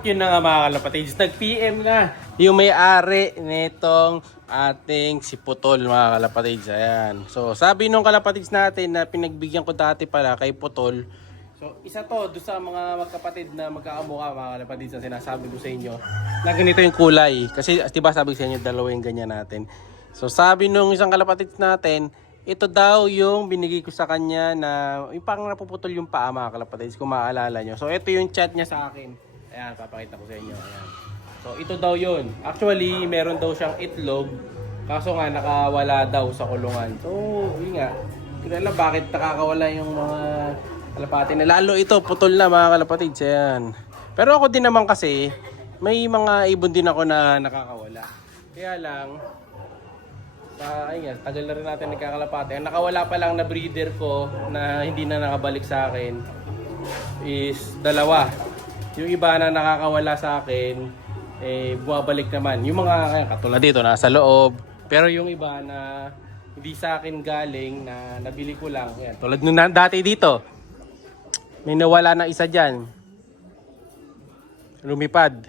At yun na nga mga kalapatids, nag-PM na yung may-ari nitong ating si Putol mga kalapatids. Ayan. So sabi nung kalapatids natin na pinagbigyan ko dati pala kay Putol. So isa to doon sa mga magkapatid na magkakamukha mga kalapatids na sinasabi ko sa inyo. Na ganito yung kulay. Kasi diba sabi ko sa inyo dalawa yung ganyan natin. So sabi nung isang kalapatids natin, ito daw yung binigay ko sa kanya na yung parang napuputol yung paa mga kalapatids kung maaalala nyo. So ito yung chat niya sa akin. Ayan, papakita ko sa inyo. Ayan. So ito daw yun. Actually, meron daw siyang itlog. Kaso nga nakawala daw sa kulungan. So yun nga. Hindi ko alam bakit nakakawala yung mga kalapati na. Lalo ito, putol na mga kalapatids. Ayan. Pero ako din naman kasi, may mga ibon din ako na nakakawala. Kaya lang, ayun nga, tagal na rin natin nagkakalapate. Ang nakawala pa lang na breeder ko na hindi na nakabalik sa akin is dalawa. Yung iba na nakakawala sa akin, bumabalik naman. Yung mga katulad dito, nasa loob. Pero yung iba na hindi sa akin galing, na nabili ko lang. Yan. Tulad nung dati dito, may nawala na isa dyan. Lumipad.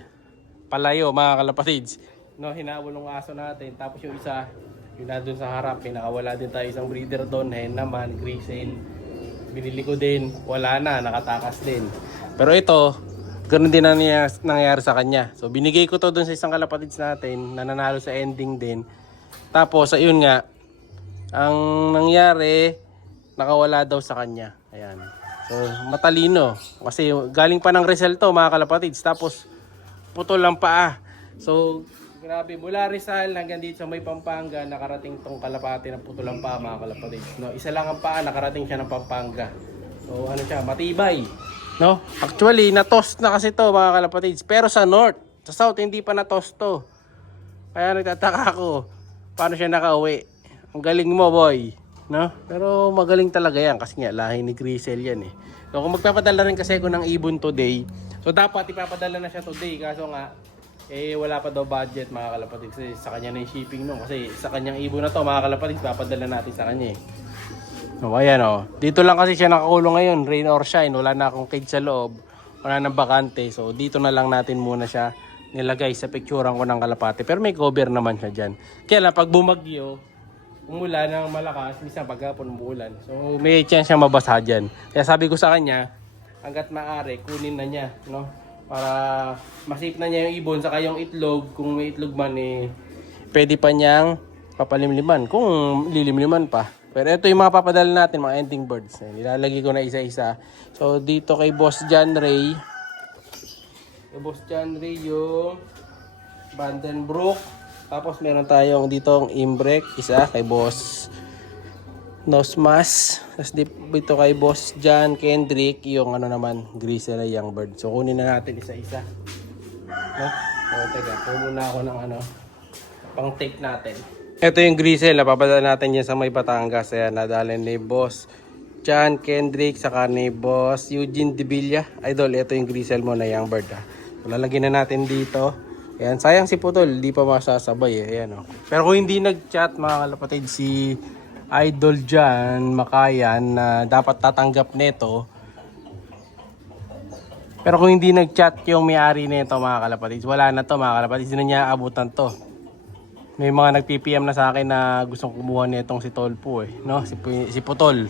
Palayo, mga kalapatids. No, hinabol ng aso natin. Tapos yung isa, yun na dun sa harap, pinakawala din tayo isang breeder doon, hen naman, grizzle. Binili ko din, wala na, nakatakas din. Pero ito, ganoon din na nangyayari sa kanya. So binigay ko to doon sa isang kalapatids natin, na nanalo sa ending din. Tapos, ayun nga, ang nangyari, nakawala daw sa kanya. Ayan. So matalino. Kasi galing pa ng Rizal to mga kalapatids. Tapos, putol lang paa. So, grabe, mula Rizal hanggang dito sa may Pampanga, nakarating tong kalapati ng putulang paa mga kalapatids. No, isa lang ang paa, nakarating siya ng Pampanga. So ano siya, matibay. No? Actually, na-toast na kasi to mga kalapatids. Pero sa north, sa south, hindi pa na-toast to. Kaya nagtataka ako, paano siya nakauwi? Ang galing mo boy. No? Pero magaling talaga yan kasi nga lahi ni Grizzle yan eh. So kung magpapadala rin kasi ako ng ibon today, so dapat ipapadala na siya today. Kaso nga, wala pa daw budget mga kalapatids kasi sa kanya na yung shipping no. Kasi sa kanyang ibon na to mga kalapatids, papadala natin sa kanya eh. So ayan o, dito lang kasi siya nakakulong ngayon, rain or shine. Wala na akong cage sa loob, wala nang bakante. So dito na lang natin muna siya nilagay sa picturean ko ng kalapati. Pero may cover naman siya dyan. Kaya lang pag bumagyo, umulan ng malakas, minsan paghapon umulan. So may chance siya mabasa dyan. Kaya sabi ko sa kanya, hanggat maaari, kunin na niya, no? Para masip na niya yung ibon, saka yung itlog, kung may itlog man pwede pa niyang papalimliman, kung lilimliman pa. Pero ito yung mga papadala natin, mga ending birds. Nilalagay ko na isa-isa. So dito kay Boss John Ray, yung Vandenbroek. Tapos meron tayong ditong Imbrek, isa kay Boss Nosmas. Tapos dito kay Boss John Kendrick, yung ano naman, Grizzle Young Bird. So kunin na natin isa-isa. No? So teka, muna ako ng pang take natin. Ito yung Grizzle, napapadala natin yan sa may Batangas. Ayan, nadalhin ni Boss John Kendrick, saka ni Boss Eugene Debilla. Idol, ito yung Grizzle mo na Young Bird. So, lalagyan na natin dito. Ayan, sayang si Putol, di pa masasabay eh. Ayan, oh. Pero kung hindi nag-chat mga kalapatid si Idol dyan, Makayan, na dapat tatanggap nito. Pero kung hindi nag-chat yung may-ari nito mga kalapatid, wala na to mga kalapatid, hindi na niya abutan to. May mga nag-PPM na sa akin na gustong kumuha nitong si Tolpo eh, no? Si Putol.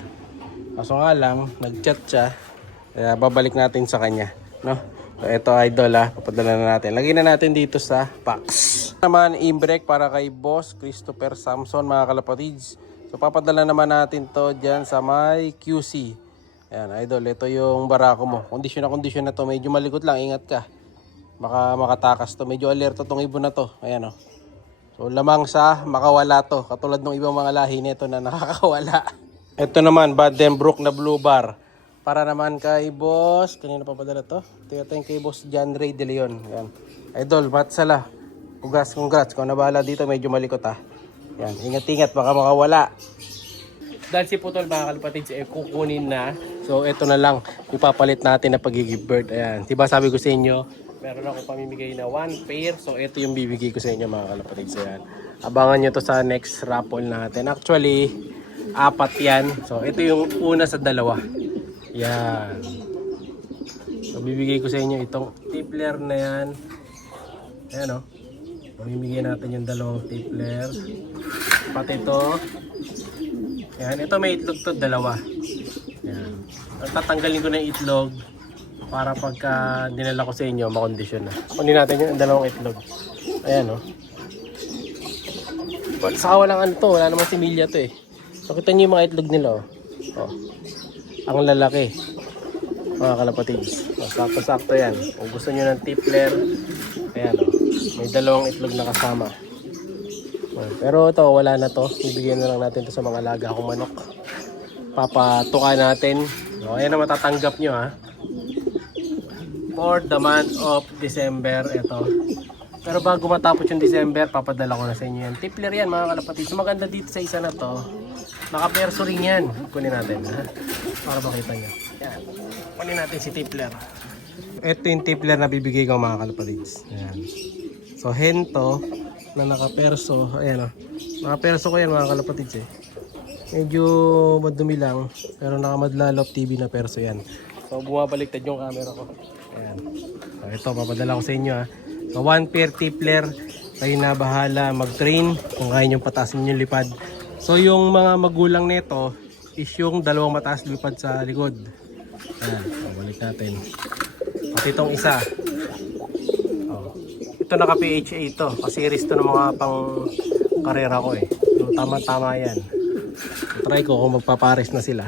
Kaso nga lang, nag-chat siya. Kaya babalik natin sa kanya, no? So ito idol papadala na natin. Lagyan na natin dito sa box. Naman Imbrek para kay Boss Christopher Samson mga kalapatids. So papadala naman natin to diyan sa may QC. Ayan idol, ito yung barako mo. Kondisyon na to, medyo malikot lang, ingat ka. Baka makatakas to, medyo alerto tong ibon na to. Ayan oh. So lamang sa makawala to, katulad ng ibang mga lahi nito na nakakawala. Ito naman Vandenbroek na Blue Bar. Para naman kay Boss, kanina pa padala to? Tingnan kay Boss John Ray De Leon. Yan. Idol, matsala. Congrats. Kung nabahala dito, medyo malikot Yan, ingat-ingat, baka makawala. Dahil si Putol mga kalapatids, kukunin na. So, ito na lang, ipapalit natin na pag-give bird. Ayan, diba sabi ko sa inyo, meron ako pamimigay na 1 pair. So, ito yung bibigay ko sa inyo mga kalapatids. Ayan. Abangan nyo to sa next raffle natin. Actually, 4 yan. So, ito yung una sa 2. Yan. So, So bibigay ko sa inyo itong tippler na yan. Ayan o. Mamimigay natin yung dalawang tippler. Pati ito. Ayan, ito may itlog to, dalawa. Ayan. Tatanggalin ko na yung itlog para pagka dinala ko sa inyo, makondisyon na. Kunin natin yung dalawang itlog. Ayan o. Saka walang ano to, wala naman similya to eh. So kita nyo yung mga itlog nila o. Oh. Ang lalaki. Mga kalapatids. Sakto-sakto yan. Kung gusto nyo ng tippler, ayan o. May dalawang itlog na kasama. Pero ito, wala na to. Bibigyan na lang natin to sa mga alaga akong manok. Papatuka natin. So, ayan na matatanggap nyo ha. For the month of December, ito. Pero bago matapos yung December, papadala ko na sa inyo yan. Tippler yan mga kalapatid. So, maganda dito sa isa na to. Naka-perso rin yan. Kunin natin ha. Para makita nyo. Yan. Kunin natin si tippler. Ito yung tippler na bibigay ko mga kalapatids. Ayan. So, hento na naka-perso. Ayan o. Naka-perso ko yan mga kalapatids eh. Medyo madumi lang. Pero nakamadlalop TV na perso yan. So, bumabaliktad yung camera ko. Ayan. So, ito, papadala ko sa inyo ha. So, 1 pair tippler. Kayo na bahala mag-train kung kaya nyo patasin yung lipad. So, yung mga magulang nito is yung dalawang mataas lipad sa likod. Ayan. So, balik natin. At itong isa. Oh. Ito naka PHA ito. Kasi-series to ng mga pang karera ko eh. So, tama-tama yan. Try ko kung magpapares na sila.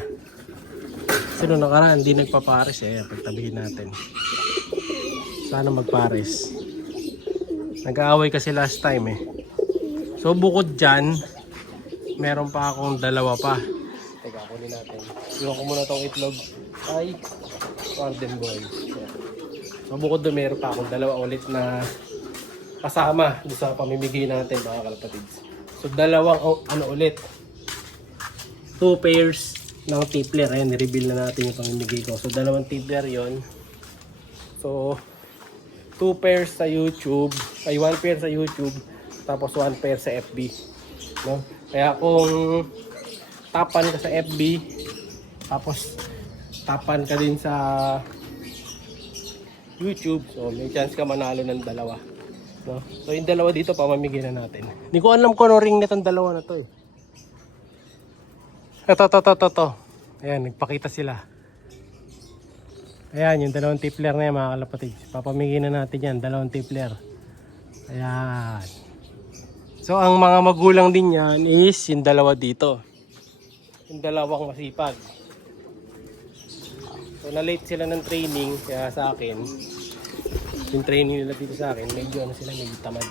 Kasi nung nakaraan, hindi nagpapares eh. Pagtabihin natin. Sana magpares. Nag-aaway kasi last time eh. So bukod dyan, meron pa akong dalawa pa. Teka, kunin natin. Iwan ko muna tong itlog ay Garden Boy. Yeah. So bukod doon, meron pa akong dalawa ulit na kasama doon sa pamimigay natin mga kalapatids. So dalawang ano ulit. 2 pairs ng tippler. Ayan, nireveal na natin yung pamimigay ko. So dalawang tippler yon. So 2 pairs sa YouTube, ay 1 pair sa YouTube, tapos 1 pair sa FB. No? Kaya kung tapan ka sa FB, tapos tapan ka din sa YouTube, so may chance ka manalo ng dalawa. No? So yung dalawa dito, pamamigay na natin. Hindi ko alam kung ano ring netong dalawa na to eh. Ito. Ayan, nagpakita sila. Ayan, yung dalawang tippler na yan mga kalapatid. Papamigay na natin yan, dalawang tippler. Ayan. So, ang mga magulang din yan is yung dalawa dito. Yung dalawang masipag. So, na-late sila ng training, kaya sa akin, yung training nila dito sa akin, medyo ano sila, medyo tamad.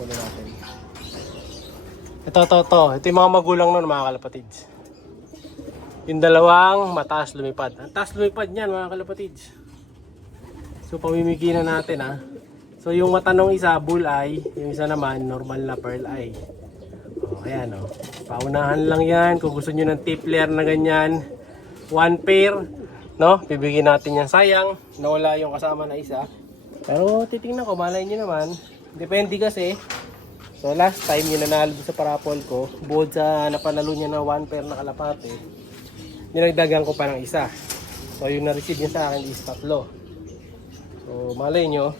Kunin natin. Ito. Ito yung mga magulang nun mga kalapatids. Yung dalawang mataas lumipad. Ang taas lumipad niyan mga kalapatids. So pamimigay na natin ha. So yung mata nung isa bull eye, yung isa naman normal na pearl eye. O ayan o. Paunahan lang yan. Kung gusto nyo ng tippler na ganyan, 1 pair, no? Bibigyan natin yan. Sayang, nawala yung kasama na isa. Pero titingnan ko, malay nyo naman. Depende kasi. So last time yung nanalo sa parapol ko, bukod sa napanalo niya na 1 pair na kalapate, dinagdagan ko pa ng isa. So yung na-receive niya sa akin is 3. So malay nyo,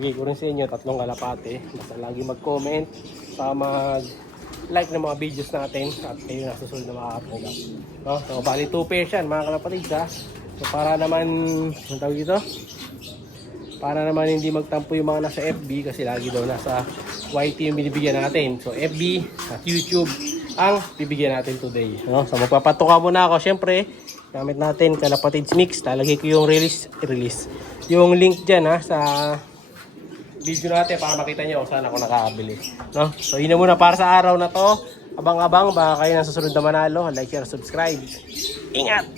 bigay ko rin sa inyo 3 kalapate. Basta lagi mag-comment, sa mag-like ng mga videos natin, at kayo na susunod na makaka-upload. No? So bali 2 pairs yan mga kalapatid ha. So para naman, ang tawag dito? Para naman hindi magtampo yung mga nasa FB, kasi lagi daw nasa YT yung binibigyan natin. So FB at YouTube ang bibigyan natin today. No? So magpapatuka muna ako. Siyempre, gamit natin Kalapatids Mix. Talagay ko yung release. Yung link dyan ha, sa video natin para makita nyo kung saan ako nakakabili. No? So yun na muna para sa araw na to. Abang-abang, baka kayo nang susunod na manalo. Like, share, subscribe. Ingat!